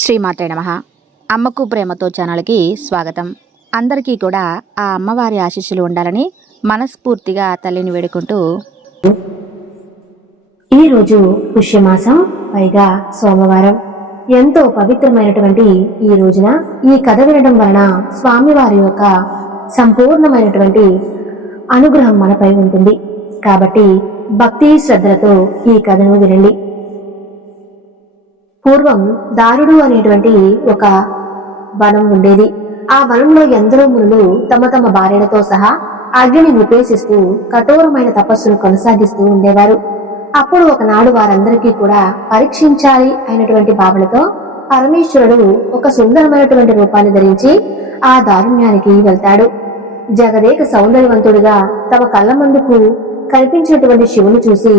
శ్రీమాత్రే నమః. అమ్మకు ప్రేమతో ఛానల్కి స్వాగతం. అందరికీ కూడా ఆ అమ్మవారి ఆశీస్సులు ఉండాలని మనస్ఫూర్తిగా తల్లిని వేడుకుంటూ, ఈరోజు పుష్యమాసం, పైగా సోమవారం, ఎంతో పవిత్రమైనటువంటి ఈ రోజున ఈ కథ వినడం వలన స్వామివారి యొక్క సంపూర్ణమైనటువంటి అనుగ్రహం మనపై ఉంటుంది. కాబట్టి భక్తి శ్రద్ధలతో ఈ కథను వినండి. పూర్వం దారుడు అనేటువంటి ఒక వనం ఉండేది. ఆ వనంలో ఎందరో మునులు తమ తమ భార్యలతో సహా అగ్నిని ఉపేక్షిస్తూ కఠోరమైన తపస్సును కొనసాగిస్తూ ఉండేవారు. అప్పుడు ఒకనాడు వారందరికీ కూడా పరీక్షించాలి అయినటువంటి భావనతో పరమేశ్వరుడు ఒక సుందరమైనటువంటి రూపాన్ని ధరించి ఆ దారుణ్యానికి వెళ్తాడు. జగదేక సౌందర్యవంతుడిగా తమ కళ్ళ ముందుకు కనిపించినటువంటి శివుని చూసి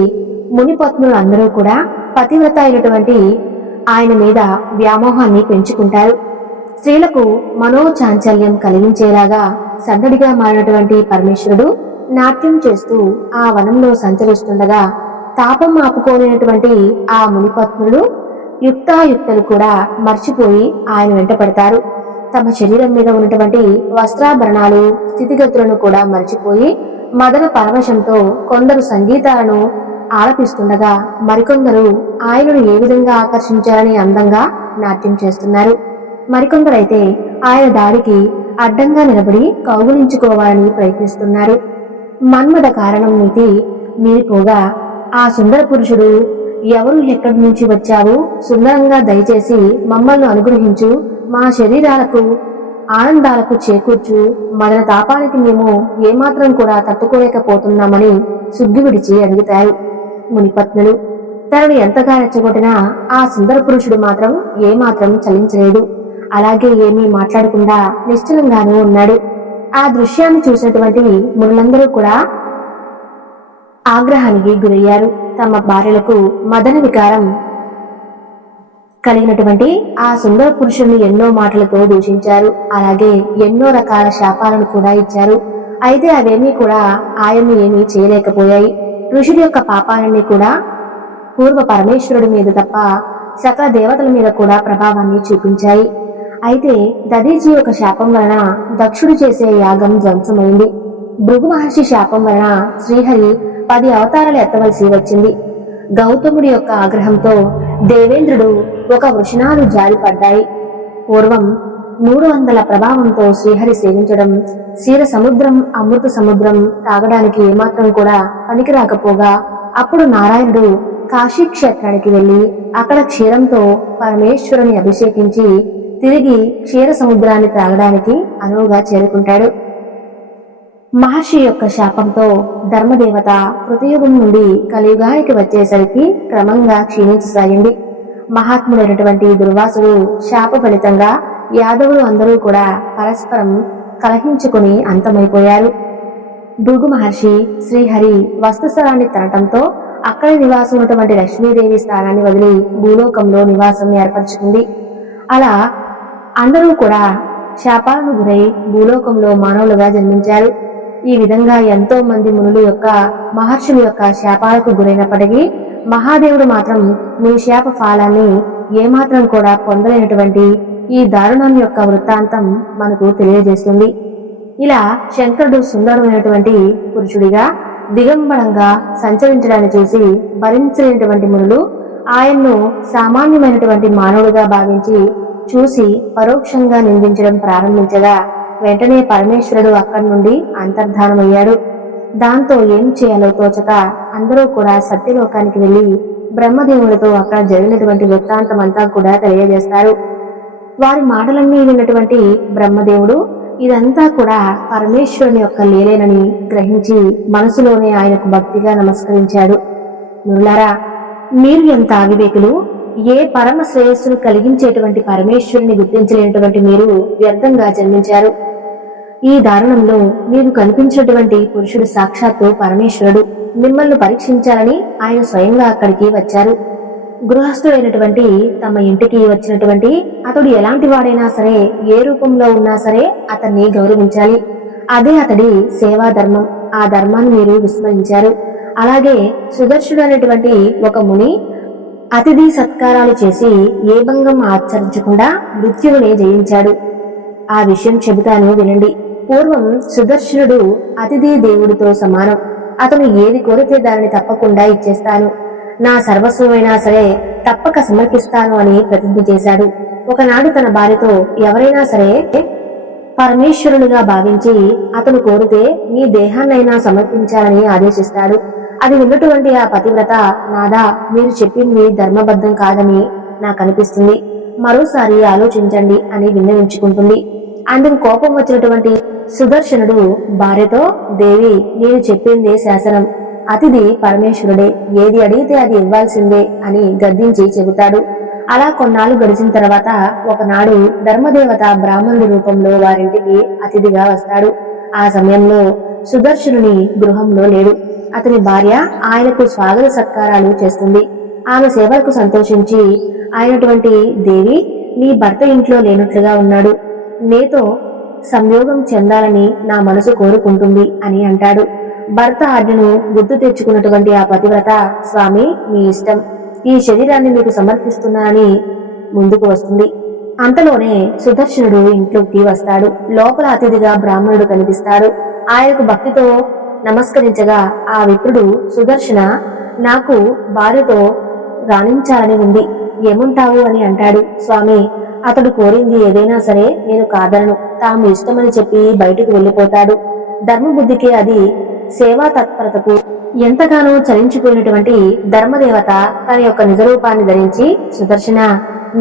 మునిపత్నులు అందరూ కూడా పతివ్రత అయినటువంటి ఆయన మీద వ్యామోహాన్ని పెంచుకుంటారు. స్త్రీలకు మనోచాంచల్యం కలిగించేలాగా సందడిగా మారినటువంటి పరమేశ్వరుడు నాట్యం చేస్తూ ఆ వనంలో సంచరిస్తుండగా తాపం ఆపుకోలేనటువంటి ఆ మునిపత్నులు యుక్తాయుక్తలు కూడా మర్చిపోయి ఆయన వెంట పడతారు. తమ శరీరం మీద ఉన్నటువంటి వస్త్రాభరణాలు స్థితిగతులను కూడా మర్చిపోయి మదన పరవశంతో కొందరు సంగీతాలను ఆలపిస్తుండగా మరికొందరు ఆయనను ఏ విధంగా ఆకర్షించాలని అందంగా నాట్యం చేస్తున్నారు. మరికొందరైతే ఆయన దాడికి అడ్డంగా నిలబడి కౌగులించుకోవాలని ప్రయత్నిస్తున్నారు. మన్మథ కారణం నీతి మీరిపోగా ఆ సుందర పురుషుడు, ఎవరు ఎక్కడి నుంచి వచ్చావు, సుందరంగా దయచేసి మమ్మల్ని అనుగ్రహించు, మా శరీరాలకు ఆనందాలకు చేకూర్చు, మదన తాపానికి మేము ఏమాత్రం కూడా తట్టుకోలేకపోతున్నామని సుగ్గి విడిచి అడుగుతారు. మునిపత్నులు తనను ఎంతగా రెచ్చగొట్టినా ఆ సుందర పురుషుడు మాత్రం ఏమాత్రం చలించలేదు. అలాగే ఏమీ మాట్లాడకుండా నిశ్చలంగానూ ఉన్నాడు. ఆ దృశ్యాన్ని చూసినటువంటి మునులందరూ కూడా ఆగ్రహానికి గురయ్యారు. తమ భార్యలకు మదన వికారం కలిగినటువంటి ఆ సుందర పురుషుని ఎన్నో మాటలతో దూషించారు. అలాగే ఎన్నో రకాల శాపాలను కూడా ఇచ్చారు. అయితే అవేమీ కూడా ఆయన్ని ఏమీ చేయలేకపోయాయి. ఋషుడి యొక్క పాపాలన్నీ కూడా పూర్వ పరమేశ్వరుడి మీద తప్ప సకల దేవతల మీద కూడా ప్రభావాన్ని చూపించాయి. అయితే దదీచి యొక్క శాపం వలన దక్షుడు చేసే యాగం ధ్వంసమైంది. భృగు మహర్షి శాపం వలన శ్రీహరి 10 అవతారాలు ఎత్తవలసి వచ్చింది. గౌతముడి యొక్క ఆగ్రహంతో దేవేంద్రుడు ఒక వృషణాలు జారిపడ్డాయి. పూర్వం 300 ప్రభావంతో శ్రీహరి సేవించడం, క్షీర సముద్రం, అమృత సముద్రం తాగడానికి ఏమాత్రం కూడా పనికి రాకపోగా అప్పుడు నారాయణుడు కాశీ క్షేత్రానికి వెళ్లి అక్కడ క్షీరంతో పరమేశ్వరుని అభిషేకించి తిరిగి క్షీర సముద్రాన్ని త్రాగడానికి అనువుగా చేరుకుంటాడు. మహర్షి యొక్క శాపంతో ధర్మదేవత కృతయుగం నుండి కలియుగానికి వచ్చేసరికి క్రమంగా క్షీణించసాగింది. మహాత్ముడైనటువంటి దుర్వాసుడు శాప ఫలితంగా యాదవులు అందరూ కూడా పరస్పరం కలహించుకుని అంతమైపోయారు. భృగు మహర్షి శ్రీహరి వస్తుస్థలాన్ని తనటంతో అక్కడ నివాసం ఉన్నటువంటి లక్ష్మీదేవి స్థానాన్ని వదిలి భూలోకంలో నివాసం ఏర్పరచుకుంది. అలా అందరూ కూడా శాపాలను గురై భూలోకంలో మానవులుగా జన్మించారు. ఈ విధంగా ఎంతో మంది మునుల యొక్క మహర్షుల యొక్క శాపాలకు గురైనప్పటికీ మహాదేవుడు మాత్రం మీ శాప ఫలాన్ని ఏమాత్రం కూడా పొందలేనటువంటి ఈ దారుణం యొక్క వృత్తాంతం మనకు తెలియజేస్తుంది. ఇలా శంకరుడు సుందరమైనటువంటి పురుషుడిగా దిగంబరంగా సంచరించడాన్ని చూసి భరించలేనటువంటి మునులు ఆయన్ను సామాన్యమైనటువంటి మానవుడిగా భావించి చూసి పరోక్షంగా నిందించడం ప్రారంభించగా వెంటనే పరమేశ్వరుడు అక్కడి నుండి అంతర్ధానమయ్యాడు. దాంతో ఏం చేయాలో తోచక అందరూ కూడా సత్యలోకానికి వెళ్లి బ్రహ్మదేవుడితో అక్కడ జరిగినటువంటి వృత్తాంతం అంతా కూడా తెలియజేస్తారు. వారి మాటలన్నీ విన్నటువంటి బ్రహ్మదేవుడు ఇదంతా కూడా పరమేశ్వరుని యొక్క లీలేనని గ్రహించి మనసులోనే ఆయనకు భక్తిగా నమస్కరించాడు. మురులారా, మీరు ఎంత అవివేకులు! ఏ పరమ శ్రేయస్సును కలిగించేటువంటి పరమేశ్వరుని గుర్తించలేనటువంటి మీరు వ్యర్థంగా జన్మించారు. ఈ దారుణంలో మీకు కనిపించినటువంటి పురుషుడు సాక్షాత్తు పరమేశ్వరుడు. మిమ్మల్ని పరీక్షించాలని ఆయన స్వయంగా అక్కడికి వచ్చారు. గృహస్థుడైనటువంటి తమ ఇంటికి వచ్చినటువంటి అతడు ఎలాంటి వాడైనా సరే, ఏ రూపంలో ఉన్నా సరే అతన్ని గౌరవించాలి. అదే అతడి సేవా ధర్మం. ఆ ధర్మాన్ని మీరు విస్మరించారు. అలాగే సుదర్శుడు అనేటువంటి ఒక ముని అతిథి సత్కారాలు చేసి ఏ భంగం ఆచరించకుండా మృత్యువుని జయించాడు. ఆ విషయం చెబుతాను వినండి. పూర్వం సుదర్శనుడు అతిథి దేవుడితో సమానం. అతను ఏది కోరితే దానిని తప్పకుండా ఇచ్చేస్తాను, నా సర్వస్వమైనా సరే తప్పక సమర్పిస్తాను అని ప్రతిజ్ఞ చేశాడు. ఒకనాడు తన భార్యతో ఎవరైనా సరే పరమేశ్వరునిగా భావించి అతను కోరితే నీ దేహాన్నైనా సమర్పించాలని ఆదేశిస్తాడు. అది ఉన్నటువంటి ఆ పతివ్రత, నాదా మీరు చెప్పింది ధర్మబద్ధం కాదని నాకు అనిపిస్తుంది, మరోసారి ఆలోచించండి అని విన్నవించుకుంటుంది. అందుకు కోపం వచ్చినటువంటి సుదర్శనుడు భార్యతో, దేవి నేను చెప్పిందే శాసనం, అతిథి పరమేశ్వరుడే, ఏది అడిగితే అది ఇవ్వాల్సిందే అని గద్దించి చెబుతాడు. అలా కొన్నాళ్ళు గడిచిన తర్వాత ఒకనాడు ధర్మదేవత బ్రాహ్మణుడి రూపంలో వారింటికి అతిథిగా వస్తాడు. ఆ సమయంలో సుదర్శనుని గృహంలో లేడు. అతని భార్య ఆయనకు స్వాగత సత్కారాలు చేస్తుంది. ఆమె సేవలకు సంతోషించి అయినటువంటి దేవి నీ భర్త ఇంట్లో లేనట్లుగా ఉన్నాడు, నీతో సంయోగం చెందాలని నా మనసు కోరుకుంటుంది అని అంటాడు. భర్త ఆజ్ఞను గుర్తు తెచ్చుకున్నటువంటి ఆ పతివ్రత, స్వామి మీ ఇష్టం, ఈ శరీరాన్ని మీకు సమర్పిస్తున్నానని ముందుకు వస్తుంది. అంతలోనే సుదర్శనుడు ఇంట్లోకి వస్తాడు. లోపల అతిథిగా బ్రాహ్మణుడు కనిపిస్తాడు. ఆయనకు భక్తితో నమస్కరించగా ఆ విప్రుడు, సుదర్శన నాకు భార్యతో రాణించాలని ఉంది, ఏముంటావు అని అంటాడు. స్వామి అతడు కోరింది ఏదైనా సరే నేను కాదనను, తాము ఇష్టమని చెప్పి బయటకు వెళ్లిపోతాడు. ధర్మబుద్ధికి అది సేవా తత్పరతకు ఎంతగానో చలించిపోయినటువంటి ధర్మదేవత తన యొక్క నిజరూపాన్ని ధరించి, సుదర్శన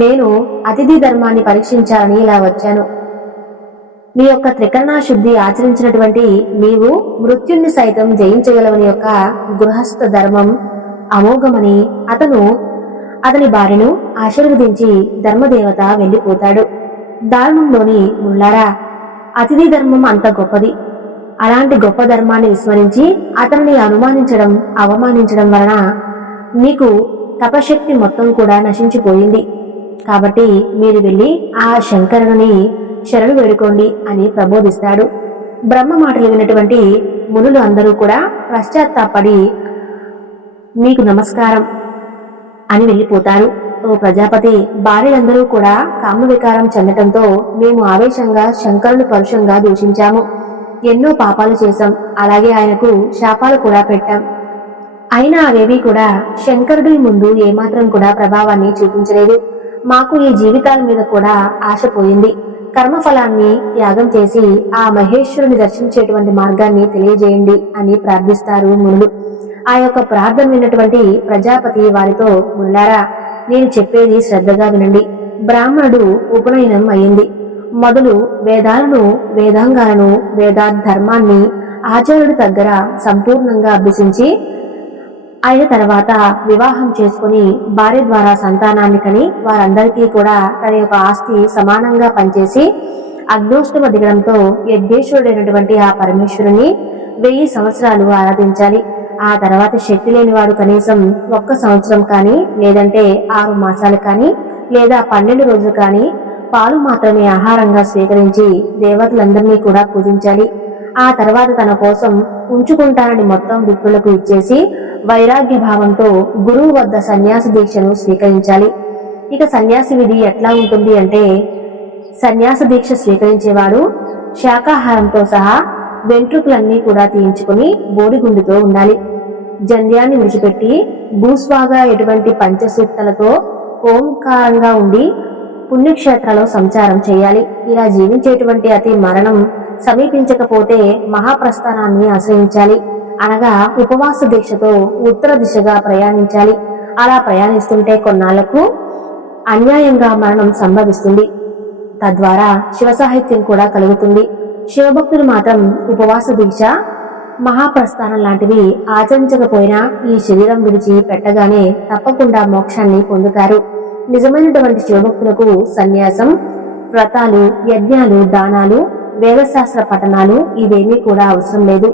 నేను అతిథి ధర్మాన్ని పరీక్షించాలని ఇలా వచ్చాను. నీ యొక్క త్రికరణ శుద్ధి ఆచరించినటువంటి నీవు మృత్యుని సైతం జయించగలవని యొక్క గృహస్థ ధర్మం అమోఘమని అతని భార్యను ఆశీర్వదించి ధర్మదేవత వెళ్లిపోతాడు. దారుణంలోని ముల్లారా, అతిథి ధర్మం అంత గొప్పది. అలాంటి గొప్ప ధర్మాన్ని విస్మరించి అతనిని అవమానించడం వలన మీకు తపశక్తి మొత్తం కూడా నశించిపోయింది. కాబట్టి మీరు వెళ్లి ఆ శంకరుని శరణు వేడుకోండి అని ప్రబోధిస్తాడు. బ్రహ్మ మాటలు విన్నటువంటి మునులు అందరూ కూడా పశ్చాత్తాపడి మీకు నమస్కారం అని వెళ్లిపోతారు. ఓ ప్రజాపతి, భార్యలందరూ కూడా కామవికారం చెందటంతో మేము ఆవేశంగా శంకరుని పరుషంగా దూషించాము, ఎన్నో పాపాలు చేశాం, అలాగే ఆయనకు శాపాలు కూడా పెట్టాం. అయినా అవేవి కూడా శంకరుడి ముందు ఏమాత్రం కూడా ప్రభావాన్ని చూపించలేదు. మాకు ఈ జీవితాల మీద కూడా ఆశ పోయింది. కర్మఫలాన్ని త్యాగం చేసి ఆ మహేశ్వరుని దర్శించేటువంటి మార్గాన్ని తెలియజేయండి అని ప్రార్థిస్తారు మునులు. ఆ యొక్క ప్రార్థన విన్నటువంటి ప్రజాపతి వారితో, ముల్లారా నేను చెప్పేది శ్రద్ధగా వినండి. బ్రాహ్మణుడు ఉపనయనం అయింది. మొదలు వేదాలను, వేదాంగాలను, వేదాధర్మాన్ని ఆచార్యుడి దగ్గర సంపూర్ణంగా అభ్యసించి అయిన తర్వాత వివాహం చేసుకుని భార్య ద్వారా సంతానాన్ని కని వారందరికీ కూడా తన యొక్క ఆస్తి సమానంగా పనిచేసి అగ్నోష్టమ దిగడంతో యజ్ఞేశ్వరుడైనటువంటి ఆ పరమేశ్వరుని 1000 సంవత్సరాలు ఆరాధించాలి. ఆ తర్వాత శక్తి లేని వాడు కనీసం 1 సంవత్సరం కానీ, లేదంటే 6 మాసాలు కానీ, లేదా 12 రోజులు కానీ పాలు మాత్రమే ఆహారంగా స్వీకరించి దేవతలందరినీ కూడా పూజించాలి. ఆ తర్వాత తన కోసం ఉంచుకుంటానని మొత్తం విప్రులకు ఇచ్చేసి వైరాగ్య భావంతో గురువు వద్ద సన్యాస దీక్షను స్వీకరించాలి. ఇక సన్యాసి విధి ఎట్లా ఉంటుంది అంటే, సన్యాస దీక్ష స్వీకరించేవాడు శాకాహారంతో సహా వెంట్రుకలన్నీ కూడా తీయించుకుని బోడిగుండుతో ఉండాలి. జంధ్యాన్ని విడిచిపెట్టి భూస్వాగా ఎటువంటి పంచసూక్తలతో ఓంకారంగా ఉండి పుణ్యక్షేత్రాల్లో సంచారం చేయాలి. ఇలా జీవించేటువంటి అతి మరణం సమీపించకపోతే మహాప్రస్థానాన్ని ఆశ్రయించాలి. అనగా ఉపవాస దీక్షతో ఉత్తర దిశగా ప్రయాణించాలి. అలా ప్రయాణిస్తుంటే కొన్నాళ్లకు అన్యాయంగా మరణం సంభవిస్తుంది. తద్వారా శివ సాహిత్యం కూడా కలుగుతుంది. శివభక్తులు మాత్రం ఉపవాస దీక్ష, మహాప్రస్థానం లాంటివి ఆచరించకపోయినా ఈ శరీరం విడిచి పెట్టగానే తప్పకుండా మోక్షాన్ని పొందుతారు. నిజమైనటువంటి శివభక్తులకు సన్యాసం, వ్రతాలు, యజ్ఞాలు, దానాలు, వేదశాస్త్ర పఠనాలు ఇవేమీ కూడా అవసరం లేదు.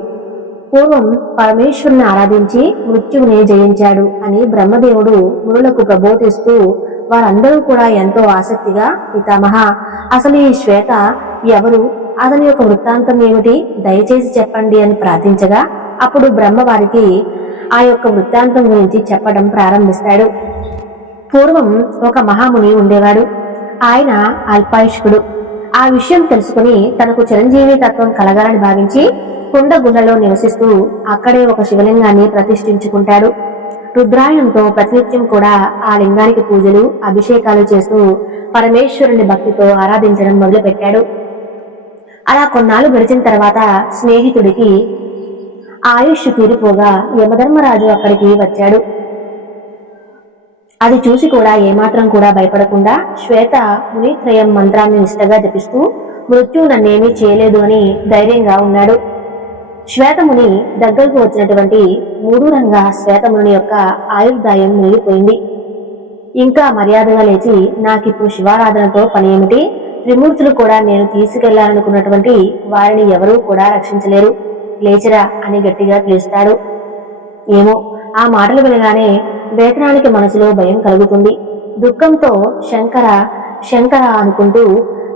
పూర్వం పరమేశ్వరుని ఆరాధించి మృత్యువుని జయించాడు అని బ్రహ్మదేవుడు మునులకు ప్రబోధిస్తూ వారందరూ కూడా ఎంతో ఆసక్తిగా, పితామహ అసలు ఈ శ్వేత ఎవరు, అతని యొక్క వృత్తాంతం ఏమిటి, దయచేసి చెప్పండి అని ప్రార్థించగా అప్పుడు బ్రహ్మ వారికి ఆ యొక్క వృత్తాంతం గురించి చెప్పడం ప్రారంభిస్తాడు. పూర్వం ఒక మహాముని ఉండేవాడు. ఆయన అల్పాయుష్కుడు. ఆ విషయం తెలుసుకుని తనకు చిరంజీవి తత్వం కలగాలని భావించి కుండ గుహలో నివసిస్తూ అక్కడే ఒక శివలింగాన్ని ప్రతిష్ఠించుకుంటాడు. రుద్రాయణంతో ప్రతినిత్యం కూడా ఆ లింగానికి పూజలు, అభిషేకాలు చేస్తూ పరమేశ్వరుని భక్తితో ఆరాధించడం మొదలుపెట్టాడు. అలా కొన్నాళ్ళు గడిచిన తర్వాత స్నేహితుడికి ఆయుష్ తీరిపోగా యమధర్మరాజు అక్కడికి వచ్చాడు. అది చూసి కూడా ఏమాత్రం కూడా భయపడకుండా శ్వేత మునిత్రయం మంత్రాన్ని నిష్టగా జపిస్తూ మృత్యు నన్నేమీ చేయలేదు అని ధైర్యంగా ఉన్నాడు. శ్వేతముని దగ్గరకు వచ్చినటువంటి మూడూరంగా శ్వేతముని యొక్క ఆయుర్దాయం మిగిలిపోయింది. ఇంకా మర్యాదగా లేచి, నాకిప్పుడు శివారాధనతో పని ఏమిటి? త్రిమూర్తులు కూడా నేను తీసుకెళ్లాలనుకున్నటువంటి వారిని ఎవరూ కూడా రక్షించలేరు, లేచిరా అని గట్టిగా పిలుస్తాడు. ఏమో, ఆ మాటలు వినగానే వేతనానికి మనసులో భయం కలుగుతుంది. దుఃఖంతో శంకర శంకర అనుకుంటూ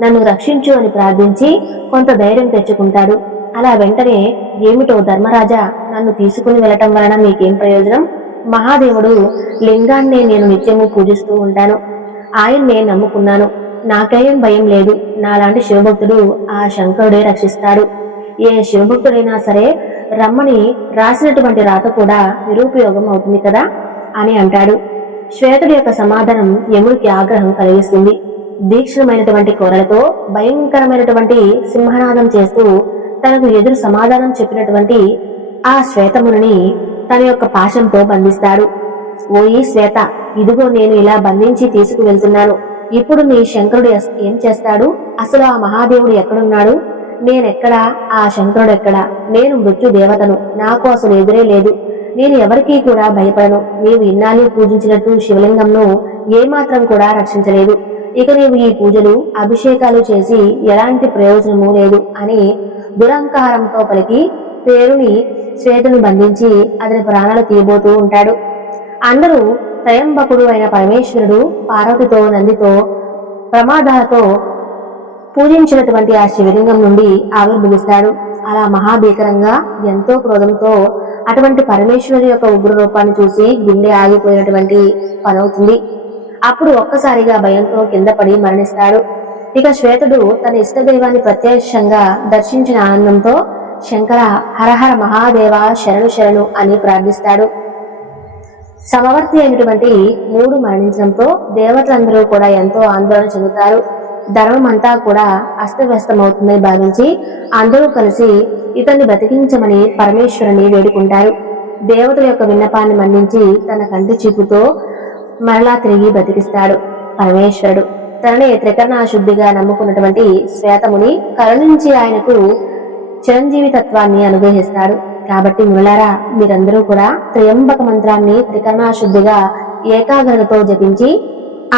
నన్ను రక్షించు అని ప్రార్థించి కొంత ధైర్యం తెచ్చుకుంటాడు. అలా వెంటనే, ఏమిటో ధర్మరాజా, నన్ను తీసుకుని వెళ్లటం వలన మీకేం ప్రయోజనం? మహాదేవుడు లింగాన్నే నేను నిత్యము పూజిస్తూ ఉంటాను, ఆయన్నే నమ్ముకున్నాను, నాకేం భయం లేదు. నాలాంటి శివభక్తుడు ఆ శంకరుడే రక్షిస్తాడు. ఏ శివభక్తుడైనా సరే రమ్మని రాసినటువంటి రాత కూడా నిరుపయోగం అవుతుంది కదా అని అంటాడు. శ్వేతుడి యొక్క సమాధానం యముడికి ఆగ్రహం కలిగిస్తుంది. దీక్షణమైనటువంటి కోరలతో భయంకరమైనటువంటి సింహనాదం చేస్తూ తనకు ఎదురు సమాధానం చెప్పినటువంటి ఆ శ్వేతముని తన యొక్క పాశంతో బంధిస్తాడు. ఓయి శ్వేత, ఇదిగో నేను ఇలా బంధించి తీసుకువెళ్తున్నాను. ఇప్పుడు నీ శంకరుడు ఏం చేస్తాడు? అసలు ఆ మహాదేవుడు ఎక్కడున్నాడు? నేనెక్కడా? ఆ శంకరుడు ఎక్కడా? నేను మృత్యు దేవతను, నాకు అసలు ఎదురే లేదు. నేను ఎవరికీ కూడా భయపడను. నీవు ఇన్నాళ్ళు పూజించినట్టు శివలింగంను ఏమాత్రం కూడా రక్షించలేదు. ఇక నీవు ఈ పూజలు, అభిషేకాలు చేసి ఎలాంటి ప్రయోజనము లేదు అని దురహంకారంతో పలికి పేరుని శ్వేతను బంధించి అతని ప్రాణాలు తీయబోతూ ఉంటాడు. అందరూ త్రయంబకుడు అయిన పరమేశ్వరుడు పార్వతితో, నందితో, ప్రమాదాలతో పూజించినటువంటి ఆ శివలింగం నుండి ఆవిర్భవిస్తాడు. అలా మహాభీకరంగా ఎంతో క్రోధంతో అటువంటి పరమేశ్వరుని యొక్క ఉగ్ర రూపాన్ని చూసి గుండె ఆగిపోయినటువంటి పనవుతుంది. అప్పుడు ఒక్కసారిగా భయంతో కింద పడి మరణిస్తాడు. ఇక శ్వేతుడు తన ఇష్టదైవాన్ని ప్రత్యక్షంగా దర్శించిన ఆనందంతో శంకర, హరహర మహాదేవ, శరణు శరణు అని ప్రార్థిస్తాడు. సమవర్తి అయినటువంటి మూడు మరణించడంతో దేవతలందరూ కూడా ఎంతో ఆందోళన చెందుతారు. ధర్మం అంతా కూడా అస్తవ్యస్తమవుతుందని భావించి అందరూ కలిసి ఇతన్ని బతికించమని పరమేశ్వరుని వేడుకుంటారు. దేవతల యొక్క విన్నపాన్ని మన్నించి తన కంటి చూపుతో మరలా తిరిగి బతికిస్తాడు పరమేశ్వరుడు. తననే త్రికరణాశుద్ధిగా నమ్ముకున్నటువంటి శ్వేతముని కరుణించి ఆయనకు చిరంజీవి తత్వాన్ని అనుగ్రహిస్తాడు. కాబట్టి మునులారా, మీరందరూ కూడా త్రయంబక మంత్రాన్ని త్రికరణాశుద్ధిగా ఏకాగ్రతతో జపించి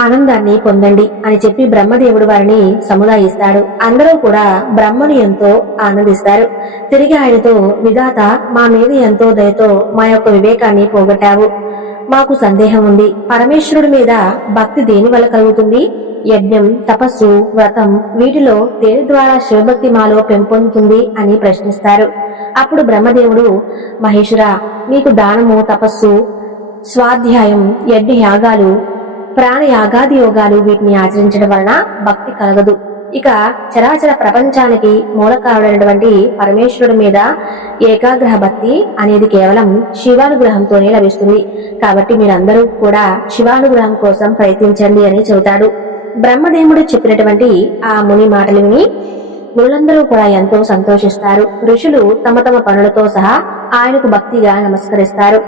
ఆనందాన్ని పొందండి అని చెప్పి బ్రహ్మదేవుడు వారిని సముదాయిస్తాడు. అందరూ కూడా బ్రహ్మను ఎంతో ఆనందిస్తారు. తిరిగి ఆయనతో, విధాత, మా మీద ఎంతో దయతో మా యొక్క వివేకాన్ని పోగొట్టావు. మాకు సందేహం ఉంది. పరమేశ్వరుడి మీద భక్తి దేని వల్ల కలుగుతుంది? యజ్ఞం, తపస్సు, వ్రతం, వీటిలో దేని ద్వారా శివభక్తి మాలో పెంపొందుతుంది అని ప్రశ్నిస్తారు. అప్పుడు బ్రహ్మదేవుడు, మహేశ్వర, మీకు దానము, తపస్సు, స్వాధ్యాయం, యజ్ఞ యాగాలు, ప్రాణయాగాది యోగాలు వీటిని ఆచరించడం వలన భక్తి కలగదు. ఇక చరాచర ప్రపంచానికి మూలకారుడైనటువంటి పరమేశ్వరుడి మీద ఏకాగ్రహ భక్తి అనేది కేవలం శివానుగ్రహంతోనే లభిస్తుంది. కాబట్టి మీరందరూ కూడా శివానుగ్రహం కోసం ప్రయత్నించండి అని చెబుతాడు. బ్రహ్మదేవుడు చెప్పినటువంటి ఆ ముని మాటలు విని మునులందరూ కూడా ఎంతో సంతోషిస్తారు. ఋషులు తమ తమ పనులతో సహా ఆయనకు భక్తిగా నమస్కరిస్తారు.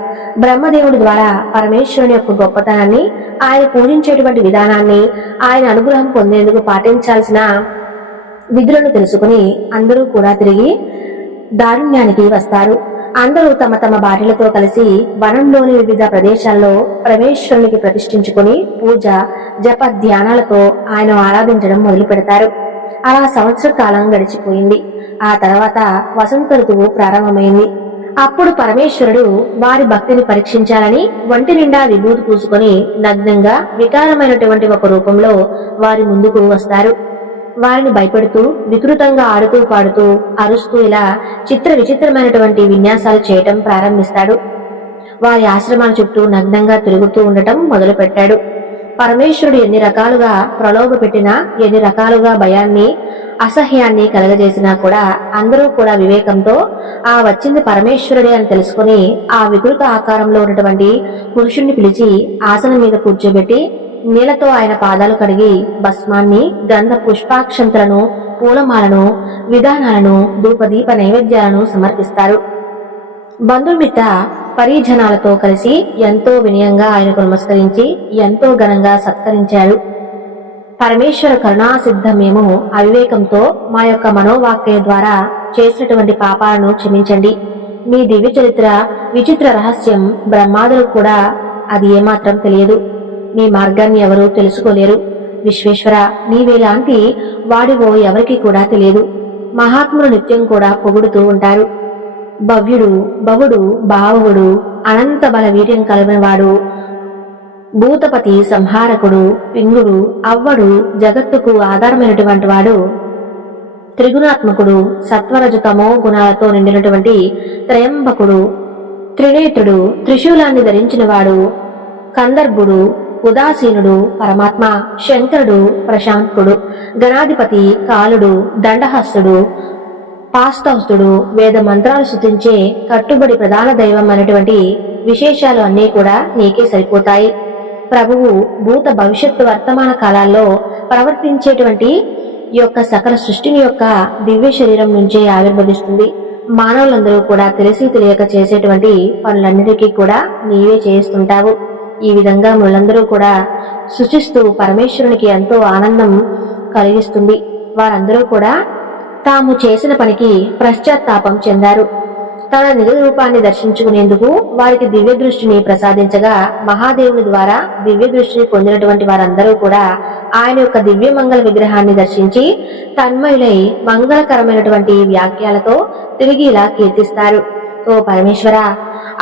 బ్రహ్మదేవుడి ద్వారా పరమేశ్వరుని యొక్క గొప్పతనాన్ని, ఆయన పూజించేటువంటి విధానాన్ని, ఆయన అనుగ్రహం పొందేందుకు పాటించాల్సిన విధులను తెలుసుకుని అందరూ కూడా తిరిగి దారుణ్యానికి వస్తారు. అందరూ తమ తమ భార్యలతో కలిసి వనంలోని వివిధ ప్రదేశాల్లో పరమేశ్వరునికి ప్రతిష్ఠించుకుని పూజ, జప, ధ్యానాలతో ఆయన ఆరాధించడం మొదలు పెడతారు. అలా సంవత్సర కాలం గడిచిపోయింది. ఆ తర్వాత వసంత ఋతువు ప్రారంభమైంది. అప్పుడు పరమేశ్వరుడు వారి భక్తిని పరీక్షించాలని ఒంటి నిండా విభూతి పూసుకొని నగ్నంగా వికారమైనటువంటి ఒక రూపంలో వారి ముందుకు వస్తారు. వారిని భయపెడుతూ, వికృతంగా ఆడుతూ, పాడుతూ, అరుస్తూ ఇలా చిత్ర విచిత్రమైనటువంటి విన్యాసాలు చేయటం ప్రారంభిస్తాడు. వారి ఆశ్రమాల చుట్టూ నగ్నంగా తిరుగుతూ ఉండటం మొదలు పెట్టాడు. పరమేశ్వరుడు ఎన్ని రకాలుగా ప్రలోభ పెట్టినా, ఎన్ని రకాలుగా భయాన్ని అసహ్యాన్ని కలగజేసినా కూడా అందరూ కూడా వివేకంతో ఆ వచ్చింది పరమేశ్వరుడే అని తెలుసుకుని ఆ వికృత ఆకారంలో ఉన్నటువంటి పురుషుణ్ణి పిలిచి ఆసనం మీద కూర్చోబెట్టి నీళ్లతో ఆయన పాదాలు కడిగి భస్మాన్ని, గంధ పుష్పాక్షంతలను, పూలమాలను, విధానాలను, ధూపదీప నైవేద్యాలను సమర్పిస్తారు. బంధుమిత్ర పరిజనాలతో కలిసి ఎంతో వినయంగా ఆయనకు నమస్కరించి ఎంతో ఘనంగా సత్కరించాడు. పరమేశ్వర కరుణాసిద్ధమేమో అవివేకంతో మా యొక్క మనోవాక్య ద్వారా చేసినటువంటి పాపాలను క్షమించండి. మీ దివ్య చరిత్ర విచిత్ర రహస్యం బ్రహ్మాదులకు కూడా అది ఏమాత్రం తెలియదు. మీ మార్గాన్ని ఎవరూ తెలుసుకోలేరు. విశ్వేశ్వర, నీవేలాంటి వాడివో ఎవరికి కూడా తెలియదు. మహాత్ములు నిత్యం కూడా పొగుడుతూ ఉంటారు. భవ్యుడు, భవుడు, భావుడు, అనంత బల వీర్యం కలిగినవాడు, భూతపతి, సంహారకుడు, పింగుడు, అవ్వడు, జగత్తుకు ఆధారమైనటువంటి వాడు, త్రిగుణాత్మకుడు, సత్వరజతమో గుణాలతో నిండినటువంటి త్రయంబకుడు, త్రినేత్రుడు, త్రిశూలాన్ని ధరించినవాడు, కందర్భుడు, ఉదాసీనుడు, పరమాత్మ, శంకరుడు, ప్రశాంతుడు, గణాధిపతి, కాలుడు, దండహస్తుడు, పాస్తౌస్తుడు, వేద మంత్రాలు శృతించే కట్టుబడి ప్రధాన దైవం అనేటువంటి విశేషాలు అన్నీ కూడా నీకే సరిపోతాయి. ప్రభువు భూత భవిష్యత్తు వర్తమాన కాలాల్లో ప్రవర్తించేటువంటి యొక్క సకల సృష్టిని యొక్క దివ్య శరీరం నుంచే ఆవిర్భవిస్తుంది. మానవులందరూ కూడా తెలిసి తెలియక చేసేటువంటి పనులన్నిటికీ కూడా నీవే చేస్తుంటావు. ఈ విధంగా ములందరూ కూడా సృష్టిస్తూ పరమేశ్వరునికి ఎంతో ఆనందం కలిగిస్తుంది. వారందరూ కూడా తాము చేసిన పనికి పశ్చాత్తాపం చెందారు. తన నిజ రూపాన్ని దర్శించుకునేందుకు వారికి దివ్య దృష్టిని ప్రసాదించగా మహాదేవుని ద్వారా దివ్య దృష్టిని పొందినటువంటి వారందరూ కూడా ఆయన యొక్క దివ్య మంగళ విగ్రహాన్ని దర్శించి తన్మయులై మంగళకరమైనటువంటి వాక్యాలతో తిరిగి ఇలా కీర్తిస్తారు. ఓ పరమేశ్వర,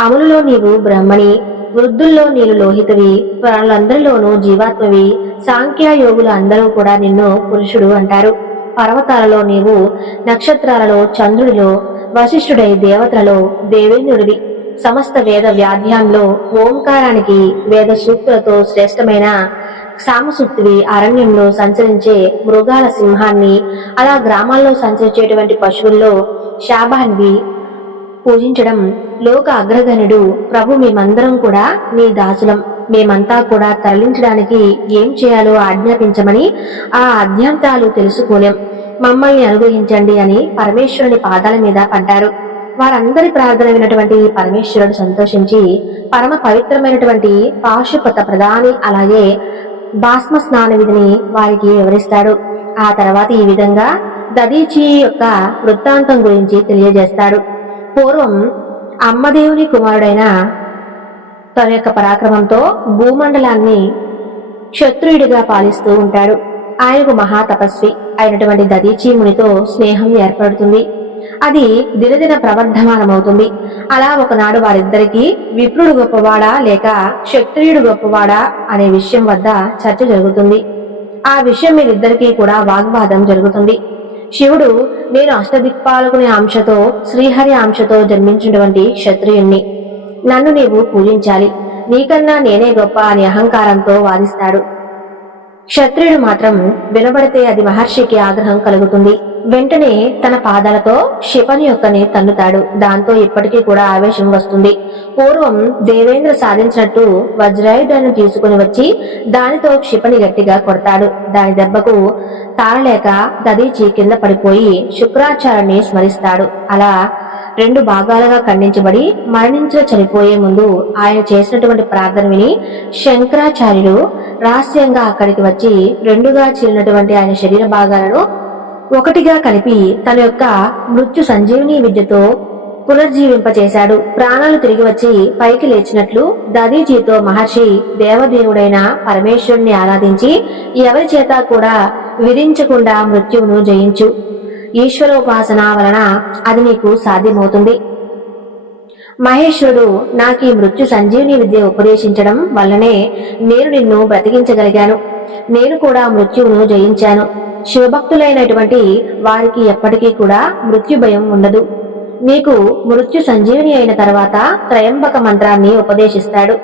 అమలులో నీవు బ్రహ్మణి, వృద్ధుల్లో నీవు లోహితవి, ప్రాణులందరిలోనూ జీవాత్మవి, సాంఖ్యాయోగులు అందరూ కూడా నిన్ను పురుషుడు అంటారు. పర్వతాలలో నీవు, నక్షత్రాలలో చంద్రుడిలో, వశిష్ఠుడై దేవతలలో దేవేంద్రుడివి. సమస్త వేద వ్యాధ్యాంలో ఓంకారానికి వేద సూక్తులతో శ్రేష్టమైన సామసూక్తివి. అరణ్యంలో సంచరించే మృగాల సింహాన్ని, అలా గ్రామాల్లో సంచరించేటువంటి పశువుల్లో శాబాన్వి పూజించడం లోక అగ్రగణుడు. ప్రభు, మేమందరం కూడా నీ దాసులం. మేమంతా కూడా తరలించడానికి ఏం చేయాలో ఆజ్ఞాపించమని ఆ అధ్యాంతాలు తెలుసుకోలేం. మమ్మల్ని అనుగ్రహించండి అని పరమేశ్వరుని పాదాల మీద పడ్డారు. వారందరి ప్రార్థన వినటువంటి పరమేశ్వరుడు సంతోషించి పరమ పవిత్రమైనటువంటి పాశుపత ప్రధాని అలాగే భస్మ స్నాన విధిని వారికి వివరిస్తాడు. ఆ తర్వాత ఈ విధంగా దదీచి యొక్క వృత్తాంతం గురించి తెలియజేస్తాడు. పూర్వం అమ్మదేవుని కుమారుడైన తన యొక్క పరాక్రమంతో భూమండలాన్ని క్షత్రియుడిగా పాలిస్తూ ఉంటాడు. ఆయనకు మహాతపస్వి అయినటువంటి దదీచి మునితో స్నేహం ఏర్పడుతుంది. అది దినదిన ప్రవర్ధమానమవుతుంది. అలా ఒకనాడు వారిద్దరికీ విప్రుడు గొప్పవాడా లేక క్షత్రియుడు గొప్పవాడా అనే విషయం వద్ద చర్చ జరుగుతుంది. ఆ విషయం మీరిద్దరికీ కూడా వాగ్వాదం జరుగుతుంది. శివుడు, నేను అష్టదిక్పాలకుని అంశతో శ్రీహరి అంశతో జన్మించినటువంటి క్షత్రియుణ్ణి, నన్ను నీవు పూజించాలి, నీకన్నా నేనే గొప్ప అని అహంకారంతో వాదిస్తాడు. క్షత్రియుడు మాత్రం వినబడితే అది మహర్షికి ఆగ్రహం కలుగుతుంది. వెంటనే తన పాదాలతో క్షిపణి యొక్కని తన్నుతాడు. దాంతో ఇప్పటికీ కూడా ఆవేశం వస్తుంది. పూర్వం దేవేంద్ర సాధించినట్టు వజ్రాయుధాన్ని తీసుకుని వచ్చి దానితో క్షిపణి గట్టిగా కొడతాడు. దాని దెబ్బకు తాళలేక దదీచి కింద పడిపోయి శుక్రాచార్యుని స్మరిస్తాడు. అలా 2 భాగాలుగా ఖండించబడి మరణించిన చనిపోయే ముందు ఆయన చేసినటువంటి ప్రార్థన విని శంకరాచార్యులు రహస్యంగా అక్కడికి వచ్చి 2గా చీలినటువంటి ఆయన శరీర భాగాలను ఒకటిగా కలిపి తన యొక్క మృత్యు సంజీవిని విద్యతో పునర్జీవింపచేశాడు. ప్రాణాలు తిరిగి వచ్చి పైకి లేచినట్లు దదీచితో మహర్షి దేవదేవుడైన పరమేశ్వరుని ఆరాధించి ఎవరి చేత కూడా విధించకుండా మృత్యువును జయించు. ఈశ్వరోపాసన వలన అది నీకు సాధ్యమవుతుంది. మహేశ్వరుడు నాకు ఈ మృత్యు సంజీవిని విద్య ఉపదేశించడం వల్లనే నేను నిన్ను బ్రతికించగలిగాను. నేను కూడా మృత్యువును జయించాను. శివభక్తులైనటువంటి వారికి ఎప్పటికీ కూడా మృత్యు భయం ఉండదు. నీకు మృత్యు సంజీవిని అయిన తర్వాత త్రయంబక మంత్రాన్ని ఉపదేశిస్తాడు.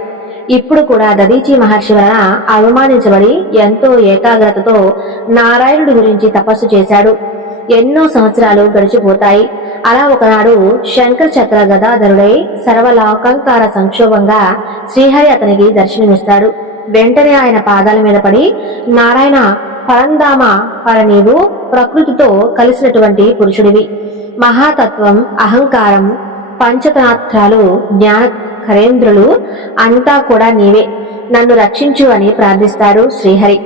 ఇప్పుడు కూడా దదీచి మహర్షి వలన అవమానించబడి ఎంతో ఏకాగ్రతతో నారాయణుడి గురించి తపస్సు చేశాడు. ఎన్నో సంవత్సరాలు గడిచిపోతాయి. అలా ఒకనాడు శంకర చక్ర గదాధరుడై సర్వలోకంకార సంక్షోభంగా శ్రీహరి అతనికి దర్శనమిస్తాడు. వెంటనే ఆయన పాదాల మీద పడి, నారాయణ పరంధామ, నీవు ప్రకృతితో కలిసినటువంటి పురుషుడివి. మహాతత్వం, అహంకారం, పంచతనాత్రాలు, జ్ఞాన కరేంద్రులు అంతా కూడా నీవే. నన్ను రక్షించు అని ప్రార్థిస్తాడు శ్రీహరి.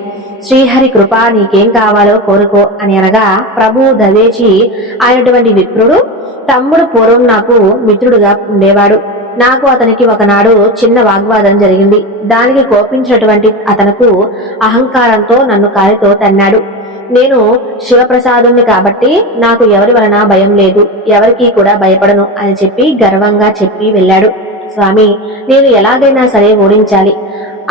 శ్రీహరి కృప, నీకేం కావాలో కోరుకో అని అనగా, ప్రభు దదేచి అయినటువంటి విప్రుడు తమ్ముడు పూర్వం నాకు మిత్రుడుగా ఉండేవాడు. నాకు అతనికి ఒకనాడు చిన్న వాగ్వాదం జరిగింది. దానికి కోపించినటువంటి అతనుకు అహంకారంతో నన్ను కాలితో తన్నాడు. నేను శివప్రసాదుణ్ణి కాబట్టి నాకు ఎవరి వలన భయం లేదు, ఎవరికీ కూడా భయపడను అని చెప్పి గర్వంగా చెప్పి వెళ్ళాడు. స్వామి, నేను ఎలాగైనా సరే ఓడించాలి,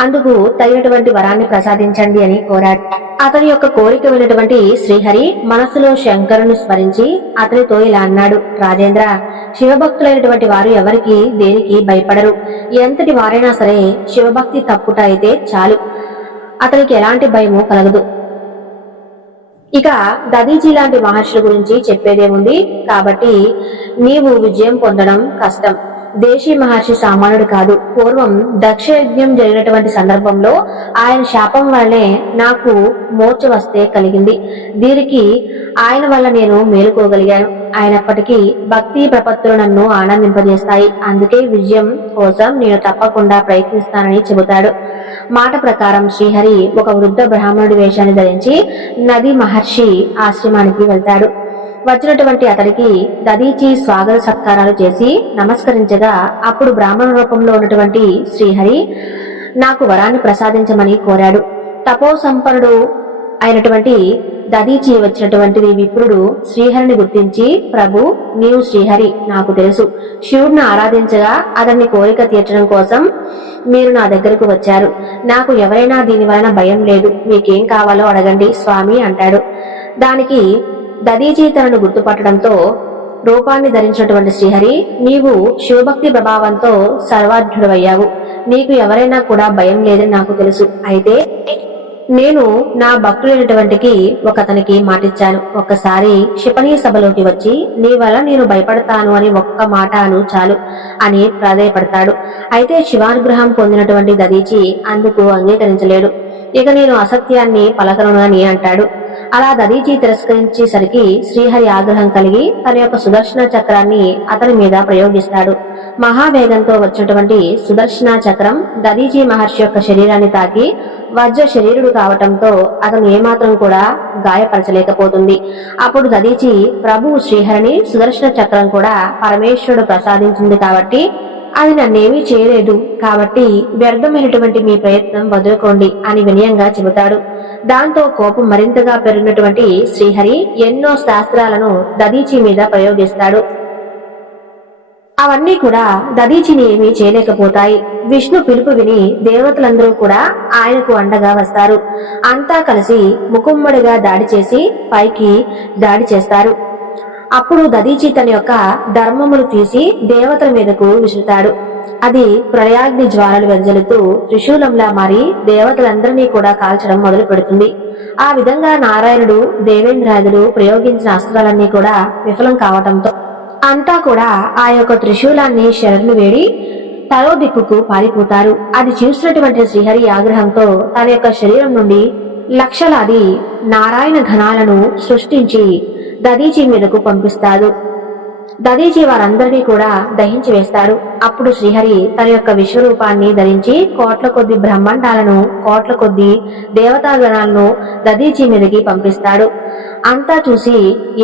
అందుకు తగినటువంటి వరాన్ని ప్రసాదించండి అని కోరాడు. అతని యొక్క కోరిక విన్నటువంటి శ్రీహరి మనస్సులో శంకరుని స్మరించి అతనితో ఇలా అన్నాడు, రాజేంద్ర, శివభక్తులైనటువంటి వారు ఎవరికి దేనికి భయపడరు. ఎంతటి వారైనా సరే శివభక్తి తప్పుట అయితే చాలు, అతనికి ఎలాంటి భయము కలగదు. ఇక దదీచి లాంటి మహర్షుల గురించి చెప్పేదేముంది, కాబట్టి నీవు విజయం పొందడం కష్టం. దేశీ మహర్షి సామాన్యుడు కాదు. పూర్వం దక్ష యజ్ఞం జరిగినటువంటి సందర్భంలో ఆయన శాపం వల్లనే నాకు మోర్చ వస్తే కలిగింది. దీనికి ఆయన వల్ల నేను మేలుకోగలిగాను. అయినప్పటికీ భక్తి ప్రపత్తులు నన్ను ఆనందింపజేస్తాయి. అందుకే విజయం కోసం నేను తప్పకుండా ప్రయత్నిస్తానని చెబుతాడు. మాట ప్రకారం శ్రీహరి ఒక వృద్ధ బ్రాహ్మణుడి వేషాన్ని ధరించి నది మహర్షి ఆశ్రమానికి వెళ్తాడు. వచ్చినటువంటి అతడికి దదీచి స్వాగత సత్కారాలు చేసి నమస్కరించగా, అప్పుడు బ్రాహ్మణ రూపంలో ఉన్నటువంటి శ్రీహరి నాకు వరాన్ని ప్రసాదించమని కోరాడు. తపోసంపన్నుడు అయినటువంటి దదీచి వచ్చినటువంటి విప్రుడు శ్రీహరిని గుర్తించి, ప్రభు, నీవు శ్రీహరి నాకు తెలుసు. శివుడిని ఆరాధించగా అతన్ని కోరిక తీర్చడం కోసం మీరు నా దగ్గరకు వచ్చారు. నాకు ఎవరైనా దీని వలన భయం లేదు, మీకేం కావాలో అడగండి స్వామి అంటాడు. దానికి దదీచి తనను గుర్తుపట్టడంతో రూపాన్ని ధరించినటువంటి శ్రీహరి, నీవు శివభక్తి ప్రభావంతో సర్వాఢ్యుడవయ్యావు. నీకు ఎవరైనా కూడా భయం లేదని నాకు తెలుసు. అయితే నేను నా భక్తులైనటువంటికి ఒకతనికి మాటిచ్చాను. ఒక్కసారి క్షిపణీ సభలోకి వచ్చి నీ వల్ల నేను భయపడతాను అని ఒక్క మాట అను చాలు అని ప్రాధేయపడతాడు. అయితే శివానుగ్రహం పొందినటువంటి దదీచి అందుకు అంగీకరించలేడు. ఇక నేను అసత్యాన్ని పలకను అని అంటాడు. అలా దదీచి తిరస్కరించేసరికి శ్రీహరి ఆగ్రహం కలిగి తన యొక్క సుదర్శన చక్రాన్ని అతని మీద ప్రయోగిస్తాడు. మహావేగంతో వచ్చినటువంటి సుదర్శన చక్రం దదీచి మహర్షి యొక్క శరీరాన్ని తాకి వజ్ర శరీరుడు కావటంతో అతను ఏమాత్రం కూడా గాయపరచలేకపోతుంది. అప్పుడు దదీచి, ప్రభు శ్రీహరిని సుదర్శన చక్రం కూడా పరమేశ్వరుడు ప్రసాదించింది కాబట్టి అది నన్నేమీ చేయలేదు, కాబట్టి వ్యర్థమైనటువంటి మీ ప్రయత్నం వదులుకోండి అని వినయంగా చెబుతాడు. దాంతో కోపం మరింతగా పెరిగినటువంటి శ్రీహరి ఎన్నో శాస్త్రాలను దదీచి మీద ప్రయోగిస్తాడు. అవన్నీ కూడా దదీచిని ఏమీ చేయలేకపోతాయి. విష్ణు పిలుపు విని దేవతలందరూ కూడా ఆయనకు అండగా వస్తారు. అంతా కలిసి ముకుమ్మడిగా దాడి చేసి పైకి దాడి చేస్తారు. అప్పుడు దదీచి తన యొక్క ధర్మములు తీసి దేవతల మీదకు విసురుతాడు. అది ప్రళయాగ్ని జ్వాలలు వెదజల్లుతూ త్రిశూలంలా మారి దేవతలందరినీ కూడా కాల్చడం మొదలు పెడుతుంది. ఆ విధంగా నారాయణుడు, దేవేంద్రాదులు ప్రయోగించిన అస్త్రాలన్నీ కూడా విఫలం కావటంతో అంతా కూడా ఆ యొక్క త్రిశూలాన్ని శరణు వేడి తలో దిక్కుకు పారిపోతారు. అది చూసినటువంటి శ్రీహరి ఆగ్రహంతో తన యొక్క శరీరం నుండి లక్షలాది నారాయణ ఘనాలను సృష్టించి దదీచి మీదకు పంపిస్తాడు. దదీచి వారందరినీ కూడా దహించి వేస్తాడు. అప్పుడు శ్రీహరి తన యొక్క విశ్వరూపాన్ని ధరించి కోట్ల కొద్ది బ్రహ్మాండాలను, కోట్ల కొద్ది దేవతాగణాలను దదీచి మీదకి పంపిస్తాడు. అంతా చూసి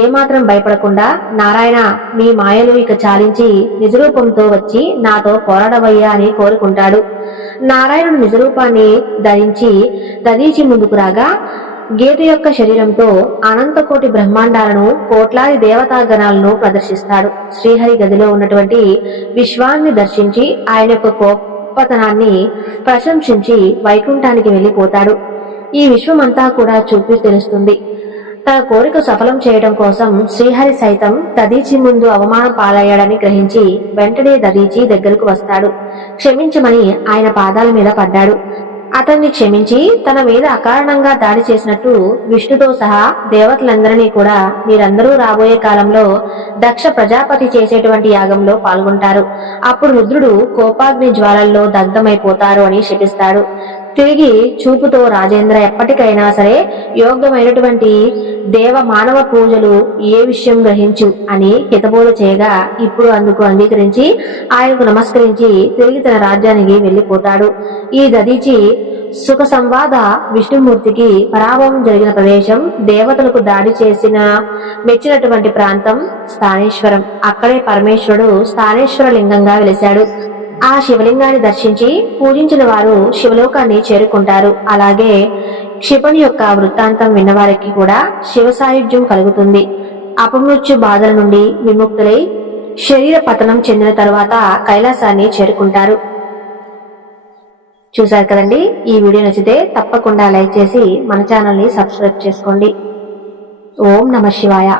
ఏమాత్రం భయపడకుండా, నారాయణ, మీ మాయలు ఇక చాలించి నిజరూపంతో వచ్చి నాతో పోరాడవయ్యా అని కోరుకుంటాడు. నారాయణుడు నిజరూపాన్ని ధరించి దదీచి ముందుకు రాగా గీత యొక్క శరీరంతో అనంతకోటి బ్రహ్మాండాలను, కోట్లాది దేవతాగణాలను ప్రదర్శిస్తాడు. శ్రీహరి గదిలో ఉన్నటువంటి విశ్వాన్ని దర్శించి ఆయన యొక్క గొప్పతనాన్ని ప్రశంసించి వైకుంఠానికి వెళ్లిపోతాడు. ఈ విశ్వమంతా కూడా చూపి తెలుస్తుంది. తన కోరిక సఫలం చేయడం కోసం శ్రీహరి సైతం దదీచి ముందు అవమానం పాలయ్యాడని గ్రహించి వెంటనే దదీచి దగ్గరకు వస్తాడు. క్షమించమని ఆయన పాదాల మీద పడ్డాడు. అతన్ని క్షమించి తన మీద అకారణంగా దాడి చేసినట్టు విష్ణుతో సహా దేవతలందరినీ కూడా మీరందరూ రాబోయే కాలంలో దక్ష ప్రజాపతి చేసేటువంటి యాగంలో పాల్గొంటారు. అప్పుడు రుద్రుడు కోపాగ్ని జ్వాలల్లో దగ్ధమైపోతారు అని శపిస్తాడు. తిరిగి చూపుతో రాజేంద్ర ఎప్పటికైనా సరే యోగ్యమైనటువంటి దేవ మానవ పూజలు ఏ విషయం గ్రహించు అని హితబోధ చేయగా ఇప్పుడు అందుకు అంగీకరించి ఆయనకు నమస్కరించి తిరిగి తన రాజ్యానికి వెళ్లిపోతాడు. ఈ దదీచి సుఖ సంవాద విష్ణుమూర్తికి పరాభవం జరిగిన ప్రదేశం, దేవతలకు దాడి చేసిన మెచ్చినటువంటి ప్రాంతం స్థానేశ్వరం. అక్కడే పరమేశ్వరుడు స్థానేశ్వర లింగంగా వెలిశాడు. ఆ శివలింగాన్ని దర్శించి పూజించిన వారు శివలోకాన్ని చేరుకుంటారు. అలాగే క్షిపణి యొక్క వృత్తాంతం విన్నవారికి కూడా శివ సాయుధ్యం కలుగుతుంది. అపమృత్యు బాధల నుండి విముక్తులై శరీర పతనం చెందిన తరువాత కైలాసాన్ని చేరుకుంటారు. చూశారు కదండి. ఈ వీడియో నచ్చితే తప్పకుండా లైక్ చేసి మన ఛానల్ని సబ్స్క్రైబ్ చేసుకోండి. ఓం నమః శివాయ.